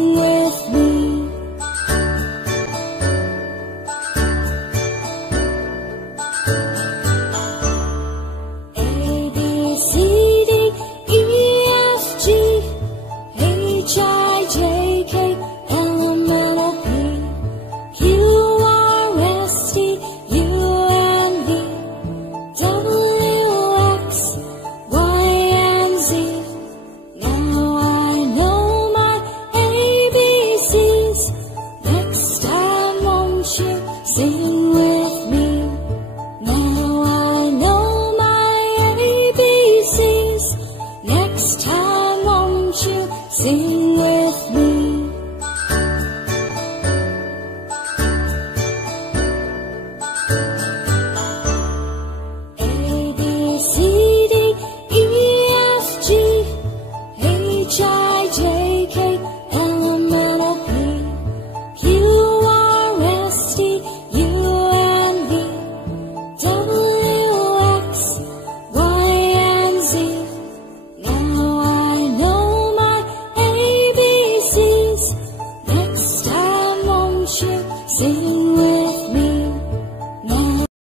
Sing with me. A, B, C, D, E, F, G, H, I, J, K, L, M, N, O, P, Q, R, S, T, U, and V, W, X, Y, and Z. Now I know my ABCs. Next time won't you sing with me? Now I know my ABCs. Next time won't you sing with me? A, B, C, D, E, F, G, H, I, J, K, L, M, N, O, P, Q, R, S, T, U, and V, W, X, Y, and Z. Now I know my ABCs. Next time won't you sing